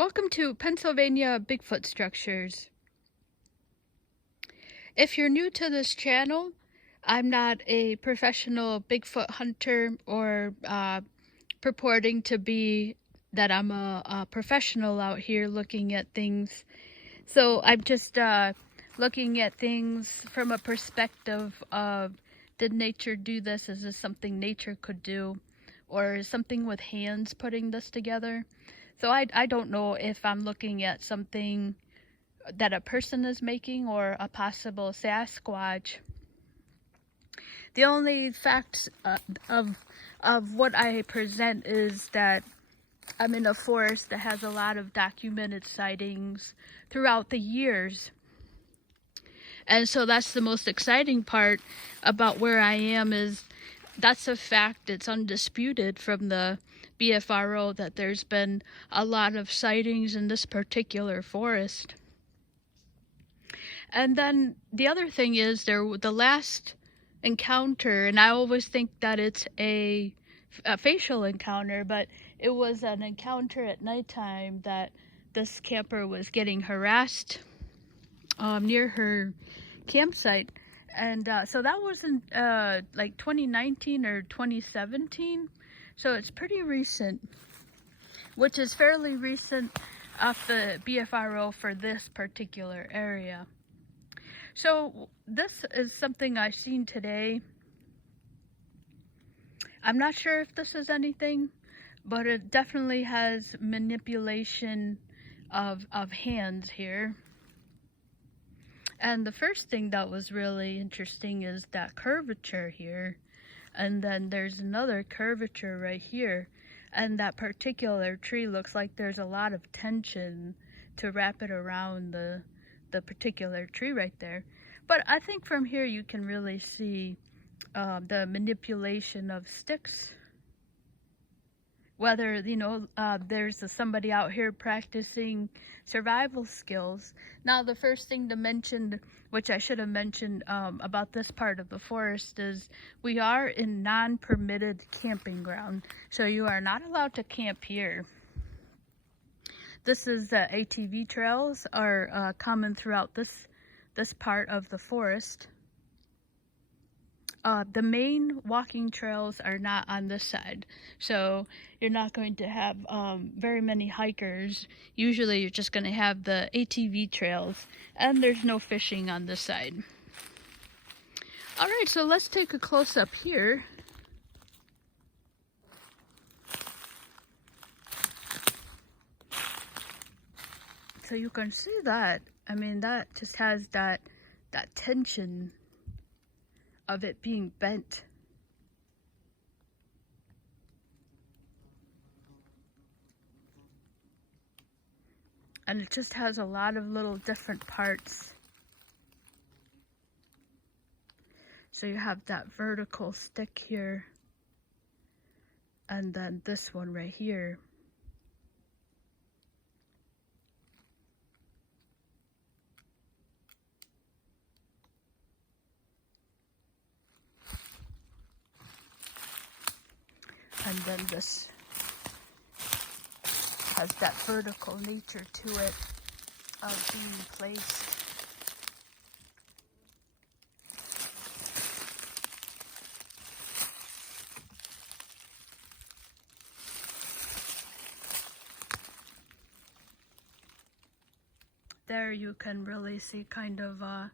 Welcome to Pennsylvania Bigfoot Structures. If you're new to this channel, I'm not a professional Bigfoot hunter or purporting to be that I'm a professional out here looking at things. So I'm just looking at things from a perspective of, did nature do this? Is this something nature could do? Or is something with hands putting this together? So I don't know if I'm looking at something that a person is making or a possible Sasquatch. The only facts of what I present is that I'm in a forest that has a lot of documented sightings throughout the years. And so that's the most exciting part about where I am, is that's a fact. It's undisputed from the BFRO that there's been a lot of sightings in this particular forest. And then the other thing is, the last encounter, and I always think that it's a facial encounter, but it was an encounter at nighttime that this camper was getting harassed near her campsite. And so that was in like 2019 or 2017. So it's pretty recent, which is fairly recent off the BFRO for this particular area. So this is something I've seen today. I'm not sure if this is anything, but it definitely has manipulation of hands here. And the first thing that was really interesting is that curvature here. And then there's another curvature right here. And that particular tree looks like there's a lot of tension to wrap it around the particular tree right there. But I think from here you can really see the manipulation of sticks. Whether, you know, there's somebody out here practicing survival skills. Now, the first thing to mention, which I should have mentioned about this part of the forest, is we are in non-permitted camping ground. So you are not allowed to camp here. This is ATV trails are common throughout this part of the forest. The main walking trails are not on this side, so you're not going to have very many hikers. Usually you're just going to have the ATV trails, and there's no fishing on this side. Alright, so let's take a close-up here. So you can see that, I mean, that just has that tension of it being bent. And it just has a lot of little different parts. So you have that vertical stick here, and then this one right here. And then this has that vertical nature to it of being placed. There you can really see kind of a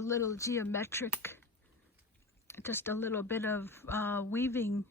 little geometric, just a little bit of weaving.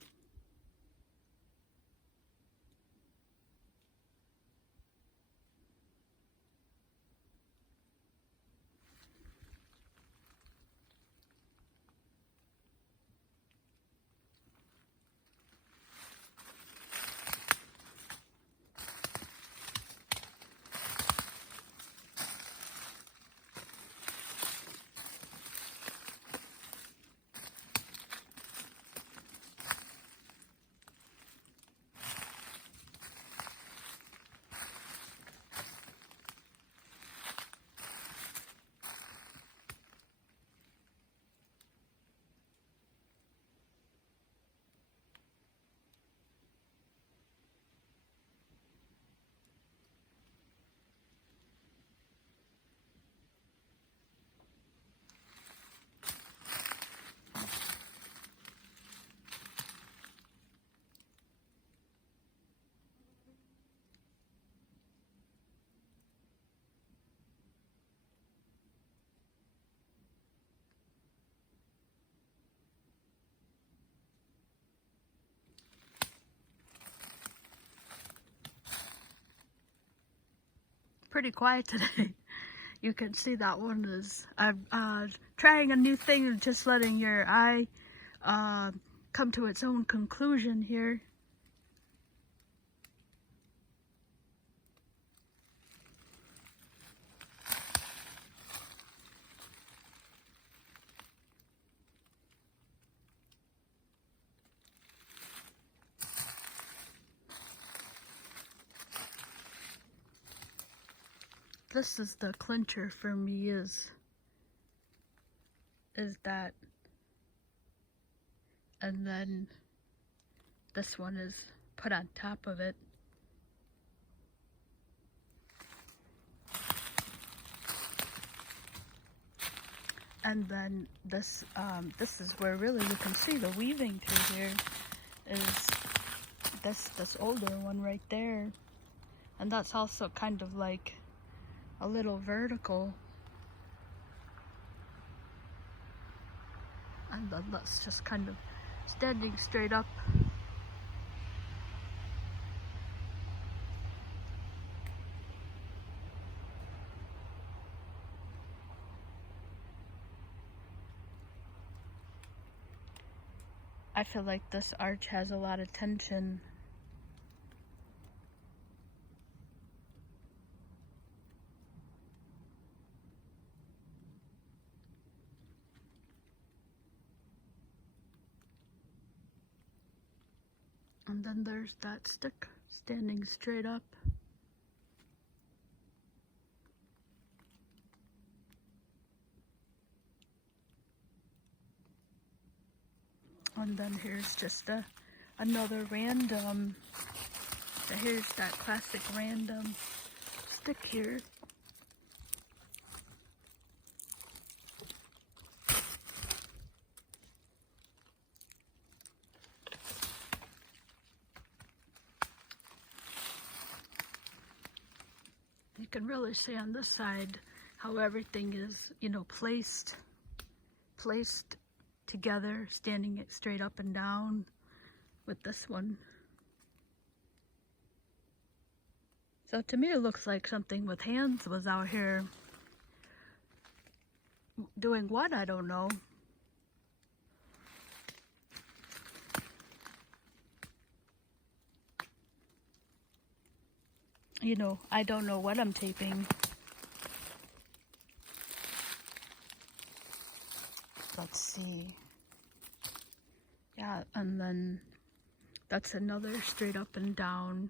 pretty quiet today. You can see that one is, I'm trying a new thing and just letting your eye come to its own conclusion here. This is the clincher for me, is that, and then this one is put on top of it. And then this is where really you can see the weaving through here, is this older one right there. And that's also kind of like a little vertical. And then that's just kind of standing straight up. I feel like this arch has a lot of tension. And then there's that stick standing straight up. And then here's just another random, here's that classic random stick here. You can really see on this side how everything is, you know, placed together, standing it straight up and down with this one. So to me it looks like something with hands was out here doing what, I don't know. You know, I don't know what I'm taping. Let's see. Yeah, and then that's another straight up and down.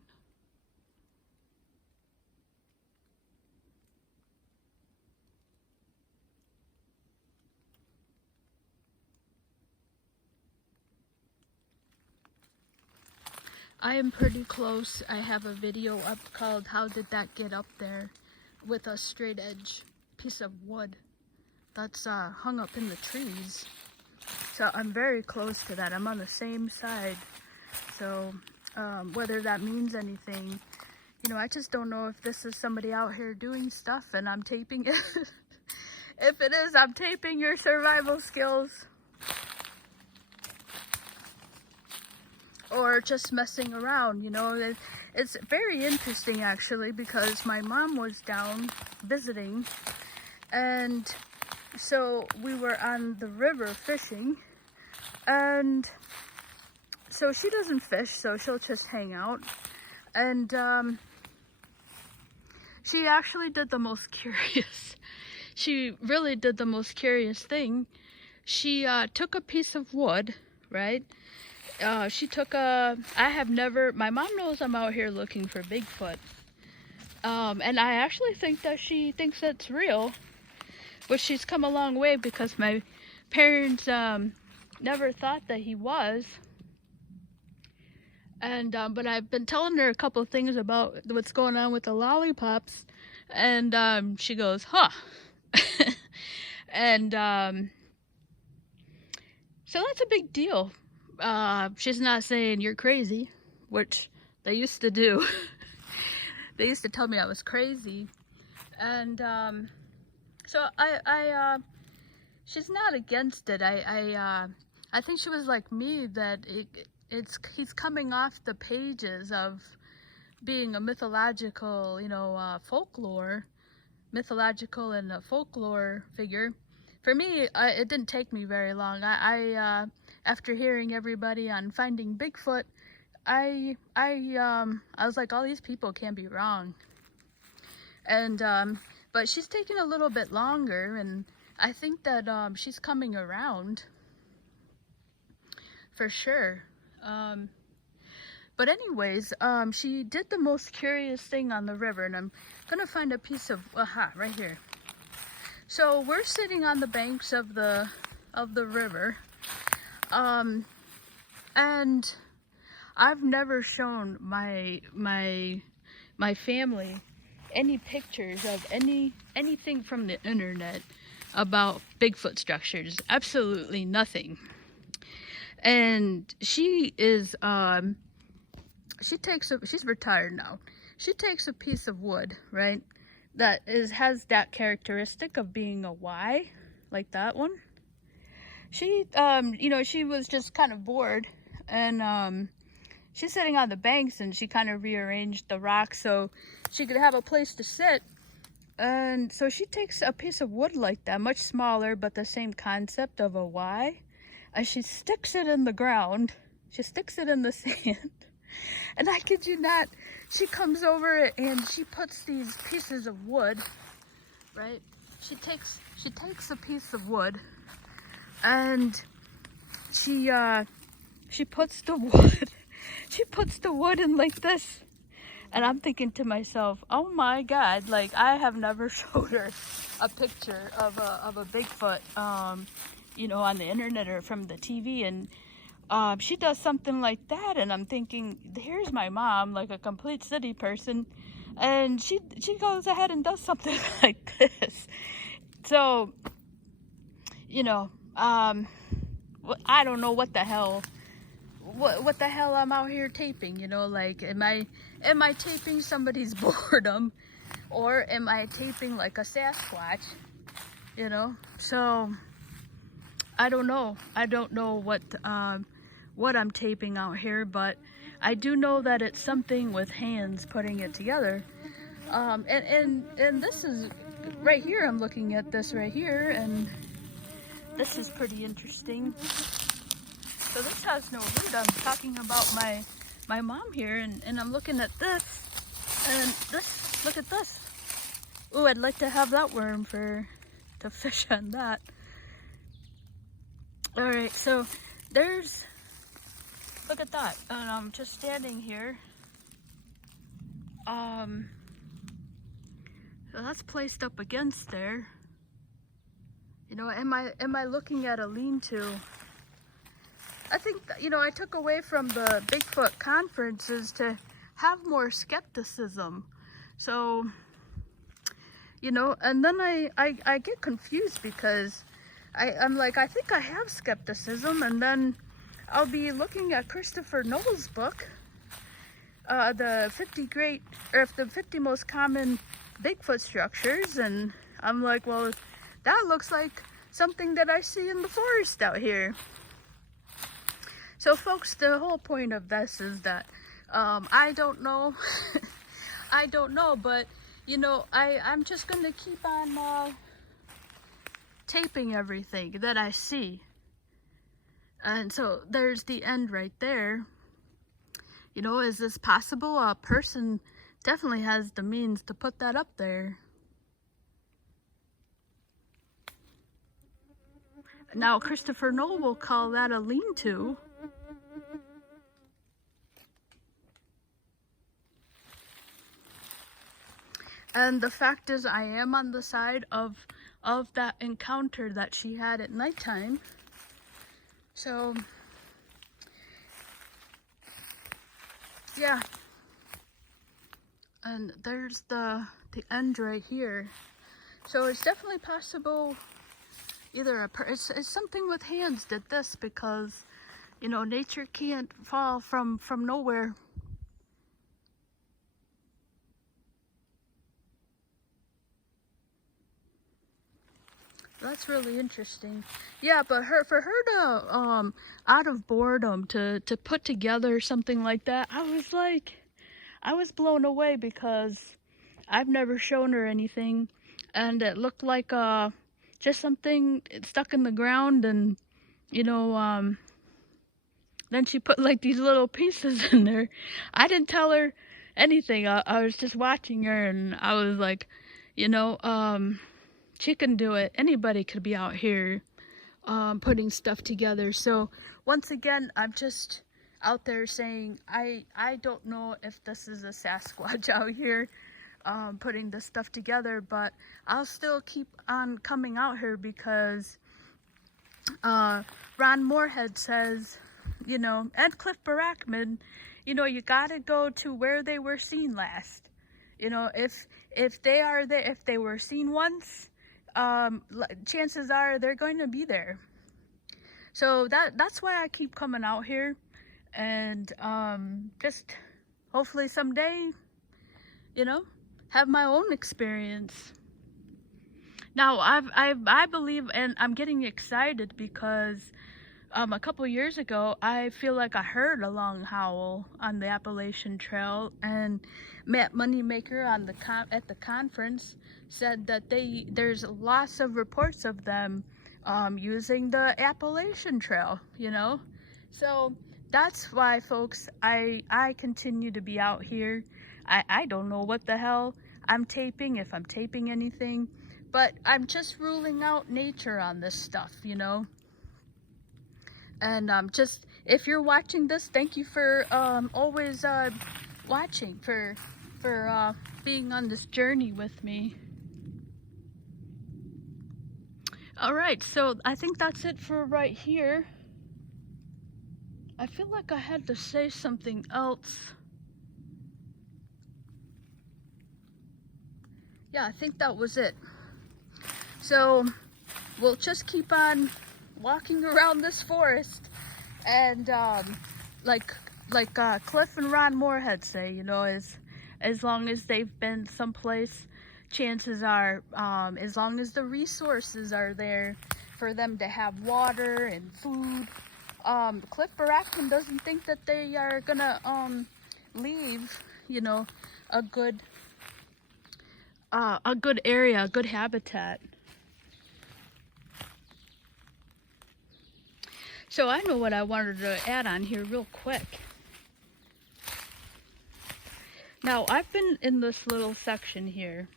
I am pretty close. I have a video up called "How Did That Get Up There?" with a straight edge piece of wood that's hung up in the trees. So I'm very close to that. I'm on the same side. So whether that means anything, you know, I just don't know if this is somebody out here doing stuff and I'm taping it. If it is, I'm taping your survival skills. Or just messing around, you know. It's very interesting actually, because my mom was down visiting, and so we were on the river fishing, and so she doesn't fish, so she'll just hang out. And she actually did the most curious, she really did the most curious thing. She took a piece of wood, right? She took my mom knows I'm out here looking for Bigfoot. And I actually think that she thinks it's real, which she's come a long way, because my parents never thought that he was. And but I've been telling her a couple of things about what's going on with the lollipops, and she goes, huh. And so that's a big deal. She's not saying you're crazy, which they used to do. They used to tell me I was crazy. And so she's not against it. I think she was like me, that he's coming off the pages of being a mythological, mythological and a folklore figure, for me, it didn't take me very long. After hearing everybody on Finding Bigfoot, I was like, all these people can't be wrong. And but she's taking a little bit longer, and I think that she's coming around for sure. But anyways, she did the most curious thing on the river, and I'm gonna find a piece of right here. So we're sitting on the banks of the river, and I've never shown my family any pictures of anything from the internet about Bigfoot structures. Absolutely nothing. And she is she's retired now. She takes a piece of wood, right, that has that characteristic of being a Y, like that one. She she was just kind of bored, and she's sitting on the banks, and she kind of rearranged the rocks so she could have a place to sit. And so she takes a piece of wood like that, much smaller, but the same concept of a Y, and she sticks it in the ground. She sticks it in the sand. And I kid you not, she comes over and she puts these pieces of wood, right? She takes a piece of wood, and she puts the wood she puts the wood in like this. And I'm thinking to myself, oh my God, like, I have never showed her a picture of a Bigfoot, on the internet or from the TV, and she does something like that, and I'm thinking, here's my mom, like a complete city person, and she goes ahead and does something like this. So, I don't know what the hell I'm out here taping, like, am I taping somebody's boredom, or am I taping like a Sasquatch, so I don't know what I'm taping out here, but I do know that it's something with hands putting it together. And this is right here, I'm looking at this right here, and this is pretty interesting. So this has no root. I'm talking about my mom here, and I'm looking at this, and this, look at this. Ooh, I'd like to have that worm to fish on that. Alright, so look at that, and I'm just standing here. So that's placed up against there. Am I looking at a lean-to? I think, I took away from the Bigfoot conferences to have more skepticism. So, and then I get confused because I'm like, I think I have skepticism, and then I'll be looking at Christopher Noll's book, the 50 most common Bigfoot structures, and I'm like, well, that looks like something that I see in the forest out here. So folks, the whole point of this is that I don't know, I don't know, but I'm just gonna keep on taping everything that I see. And so there's the end right there. Is this possible? A person definitely has the means to put that up there. Now Christopher Noll will call that a lean-to. And the fact is, I am on the side of that encounter that she had at nighttime. So, yeah. And there's the end right here. So it's definitely possible either it's something with hands did this, because, nature can't fall from nowhere. That's really interesting. Yeah, but for her to out of boredom to put together something like that, I was like, I was blown away because I've never shown her anything, and it looked like just something stuck in the ground, and you know, then she put like these little pieces in there. I didn't tell her anything. I was just watching her, and I was like, you know, she can do it. Anybody could be out here putting stuff together. So once again, I'm just out there saying I don't know if this is a Sasquatch out here putting this stuff together, but I'll still keep on coming out here because Ron Moorhead says, you know, and Cliff Barackman, you know, you gotta go to where they were seen last. You know, if they are there, if they were seen once, chances are they're going to be there. So that's why I keep coming out here, and just hopefully someday, you know, have my own experience. Now I believe, and I'm getting excited because a couple years ago, I feel like I heard a long howl on the Appalachian Trail, and Matt Moneymaker on the at the conference said that there's lots of reports of them using the Appalachian Trail, you know. So that's why, folks, I continue to be out here. I don't know what the hell I'm taping, if I'm taping anything, but I'm just ruling out nature on this stuff, you know. And just, if you're watching this, thank you for always watching, for being on this journey with me. All right, so I think that's it for right here. I feel like I had to say something else. Yeah, I think that was it. So we'll just keep on walking around this forest, and like Cliff and Ron Moorhead say, you know, as long as they've been someplace, chances are, as long as the resources are there for them to have water and food, Cliff Barackman doesn't think that they are gonna leave, you know, a good area, a good habitat. So I know what I wanted to add on here real quick. Now, I've been in this little section here,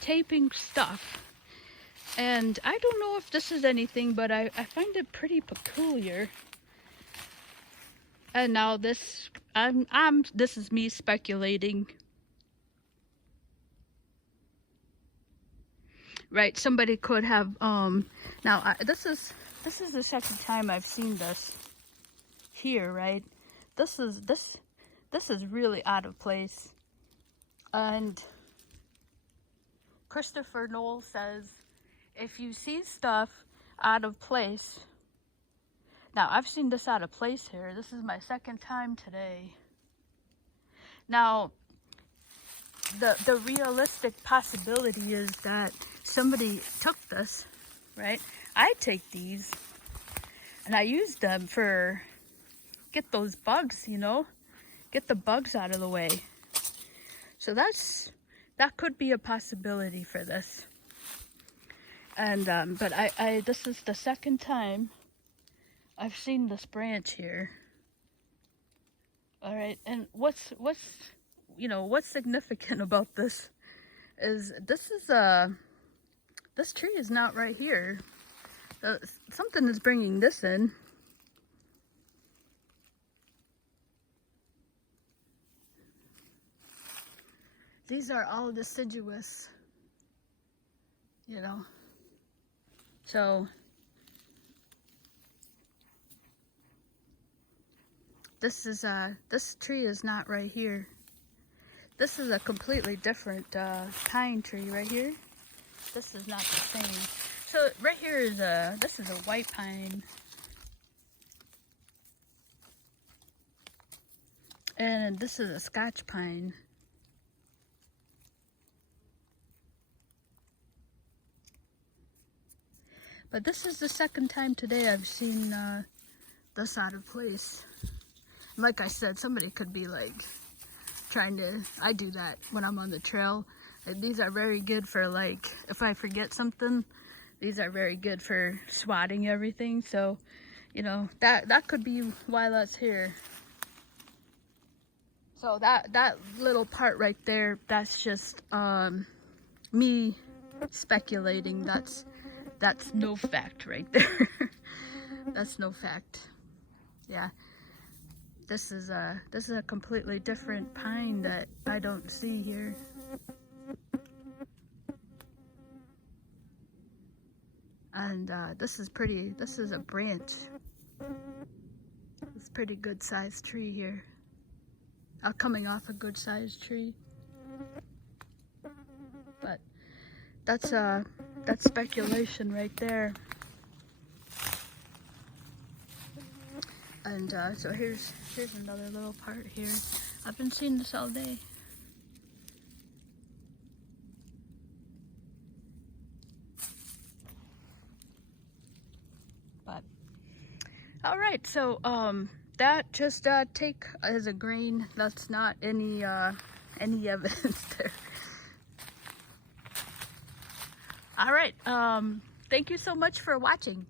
taping stuff, and I don't know if this is anything, but I find it pretty peculiar. And now this is me speculating. Right, somebody could have, now this is the second time I've seen this here, right? This is really out of place. And Christopher Knoll says, if you see stuff out of place, now I've seen this out of place here. This is my second time today. Now, the realistic possibility is that somebody took this, right? I take these and I use them for get those bugs, you know, get the bugs out of the way. So that could be a possibility for this. And but I this is the second time I've seen this branch here. All right, and what's you know, what's significant about this is this tree is not right here. Something is bringing this in. These are all deciduous, you know. So this tree is not right here. This is a completely different pine tree right here. This is not the same. So right here is this is a white pine. And this is a Scotch pine. But this is the second time today I've seen this out of place. Like I said, somebody could be like I do that when I'm on the trail. And these are very good for, like, if I forget something, these are very good for swatting everything. So, you know, that could be why that's here. So that little part right there, that's just me speculating. That's no fact right there. That's no fact. Yeah. This is a completely different pine that I don't see here. And this is a branch. It's a pretty good sized tree here. Coming off a good sized tree. But that's speculation right there. And so here's another little part here. I've been seeing this all day. But all right, so that just take as a grain. That's not any evidence there. All right, thank you so much for watching.